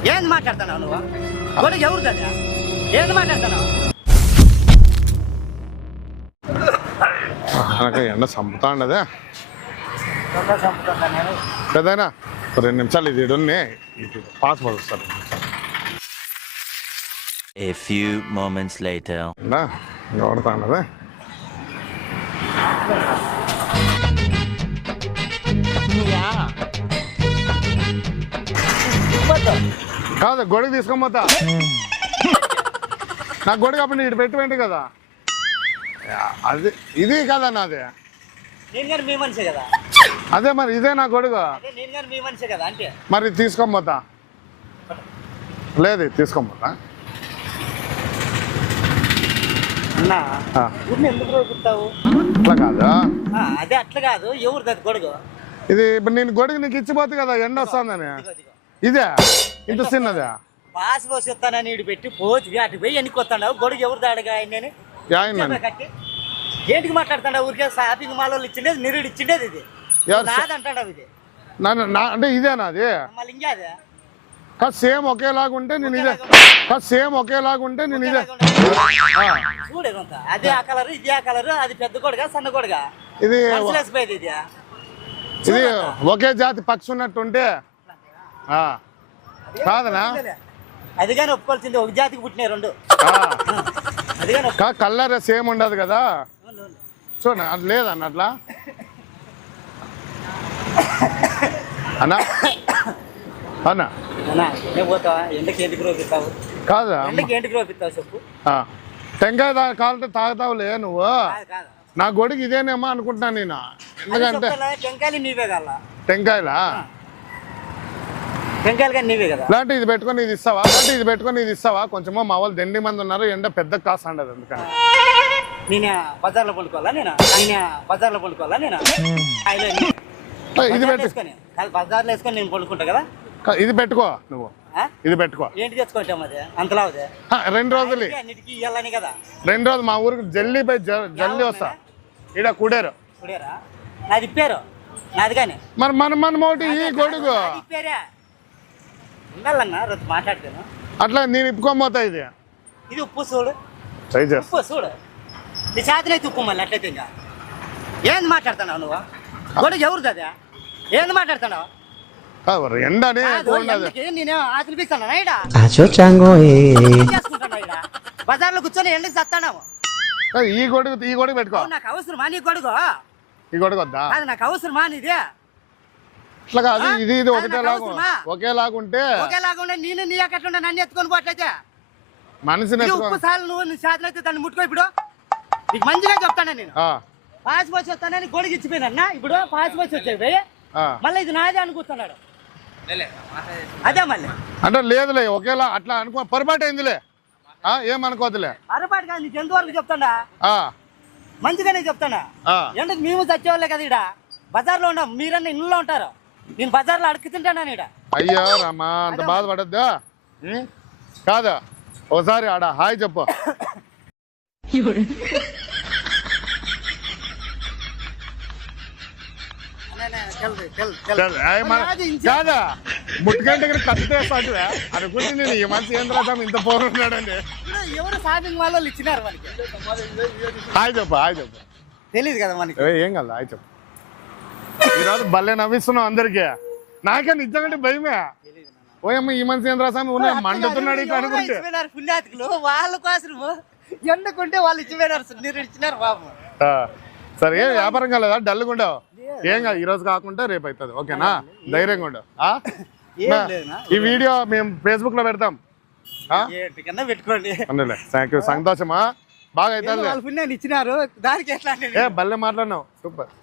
ఏంది మాట్లాడుతున్నావు నువ్వు? గొడుగు ఎవరిదా? ఏంది మాట్లాడుతున్నావు? ఎండ చంపుతా ఉండదే పెద్దనా 2 నిమిషాలు ఇది పాస్పోర్ట్ వస్తారు. A few moments later. ఎవడతా ఉండదే కాదు గొడుగు తీసుకోపోతా. నాకు గొడుగు అప్పుడు ఇటు పెట్టి కదా అది ఇది కదా నాది. మీ మనిషి కదా అదే మరి ఇదే నా గొడుగు. మీ మనిషి కదా అంటే మరి తీసుకోపోతా. లేదు తీసుకోపోతా. ఎందుకు రోగుతావు? అట్లా కాదు. అదే అట్లా కాదు. ఎవరిది గొడుగు? ఇది ఇప్పుడు నేను గొడుగు నీకు ఇచ్చిపోతే కదా ఎండ వస్తుందని. ఇదే ఇంత చిన్నదే పాస్ పోసి వస్తానని ఇటు పెట్టి పోచి అటు పోయి ఎన్నికొస్తాడు. గొడుగు ఎవరు దాడగా ఆయన కట్టి ఏంటికి మాట్లాడుతాడు? ఊరికే షాపింగ్ మాల్ వాళ్ళు ఇచ్చిండేది నిరుడు ఇచ్చిండేది. ఇది నాదంటాడు. ఇది అంటే ఇదేనా అది? మళ్ళీ ఇంకా అదే సేమ్ ఒకేలాగా ఉంటే నేను ఇదే సేమ్ ఒకేలాగా ఉంటే నేను ఇదే చూడే కొంత. అదే ఆ కలర్ ఇది ఆ కలర్. అది పెద్ద కొడుగా సన్న కొడుగా? ఇది ఇది ఇది ఒకే జాతి పక్షి ఉన్నట్టుంటే కాదనా? అది కానీ ఒప్పుకోవాల్సింది. ఒక జాతికి పుట్టినాయి రెండు. కలర్ సేమ్ ఉండదు కదా. చూడండి అది లేదన్న అట్లా అన్నా అన్నా ఎండకి రోపిస్తావు కాదా? ఎండకి రోపిస్తావు చెప్పు. టెంకాయ కావాలంటే తాగుతావులే నువ్వు. నా గొడుగు ఇదేనేమో అనుకుంటున్నా నేను. ఎందుకంటే టెంకాయలు నీవే కదా. టెంకాయలా? టెంకాయలు కానీ నీవే కదా. ఇలాంటి ఇది పెట్టుకొని ఇది ఇస్తావా? కొంచెమో మా వాళ్ళు 2 మంది ఉన్నారు. ఎండ పెద్ద కాస్ట్ ఉండదు. అందుకని నేను బజార్లో పండుకోవాలా? ఇది పెట్టుకొని బజార్లో వేసుకొని నేను పండుకుంటా కదా. ఇది పెట్టుకో నువ్వు. ఇది పెట్టుకో. ఏంటి తెచ్చుకుంటాం అది అంతలా? 2 రోజులు అన్నిటికీ ఇవ్వాలని కదా. 2 రోజులు మా ఊరికి జల్లి వస్తా. ఈడ కుడేరు నాది ఇప్పారు. నాది కానీ మరి మన మోటి ఈ గొడుగు ఇప్పారా? ఉండాలన్నా రోజు మాట్లాడతాను. అట్లా నేను ఇప్పుకోపోతా. ఇది ఉప్పు చూడు. ఉప్పు చూడు. నీ చేతనైతే ఉప్పు. మళ్ళీ అట్లయితే ఇంకా ఏంది మాట్లాడుతున్నావు నువ్వు? గొడుగు ఎవరిది? అదే ఏంది మాట్లాడుతున్నావు? ఎండ నేను ఆకలిపిస్తాను బజార్లో కూర్చొని ఎండకి చస్తాను. ఈ గొడుగు పెట్టుకో. నాకు అవసరమా నీ గొడుగు? ఈ గొడుగు వద్దా? నాకు అవసరమా నీదే? అట్లా కాదు. ఇది ఒకేలాగా ఉంటే నేను నీ ఎక్కట్లుండే నన్ను ఎత్తుకొని పోట్లయితే మనిషిని ఉప్పు సార్లు నువ్వు నీ చేతన అయితే దాన్ని ముట్టుకో. ఇప్పుడు నీకు మంచిగా చెప్తాను. నేను పాసి పోసి వస్తానని గొడుగు ఇచ్చిపోయినా. ఇప్పుడు పాసి పోసి వచ్చాయి మళ్ళీ ఇది నాదే అనుకుంటున్నాడు. అదే మళ్ళీ అంటే లేదులే ఒకేలా అట్లా అనుకో. పొరపాటు అయిందిలే. ఏమనుకోవద్దులే. పొరపాటు కాదు. నీకు ఎంతవరకు చెప్తాడా? మంచిగానే చెప్తాడా? ఎందుకు మేము చచ్చేవాళ్ళే కదా. ఇడ బజార్లో ఉన్నాం. మీరన్నా ఇళ్ళలో ఉంటారు. నేను బజార్లో అడుగుతుంటాను. ఇడ అయ్యో రామా అంత బాధపడద్దా కాదా? ఒకసారి ఆడ హాయ్ చెప్పు. కాదా ముట్టుకంటే దగ్గర కత్తితేస్తాడు అనుకుంటే నేను ఈ మనిషి ఏం రాద్దాం ఇంత పోరు ఉన్నాడండి. ఎవరు షాపింగ్ మాల్ వాళ్ళు ఇచ్చినారు మనకి. హాయ్ చెప్పు. తెలియదు కదా మనకి. ఏం కదా హాయ్ చెప్పు. ఈరోజు భలే నవ్విస్తున్నావు అందరికి. నాకే నిజంగా భయమే. ఓయమ్మ ఈ మనిషి ఏం రాసామి ఉన్నాయి మండుతున్నాడు ఇట్లా అనుకుంటే. పుణ్యాతికులు వాళ్ళ కోసం ఎండకుంటే వాళ్ళు ఇచ్చిపోయినారు. మీరు ఇచ్చినారు బాబు. సరే ఏం వ్యాపారం కాలేదా? డల్గా ఉండవు. ఏం కాదు. ఈ రోజు కాకుండా రేపు అవుతుంది. ఓకేనా? ధైర్యంగా ఉండవు. ఈ వీడియో మేము ఫేస్బుక్ లో పెడతాం. పెట్టుకోండి. Thank you. సంతోషమా? బాగా అవుతుంది. ఇచ్చినారు దానికి ఎట్లా భలే మాట్లాడినావు. సూపర్.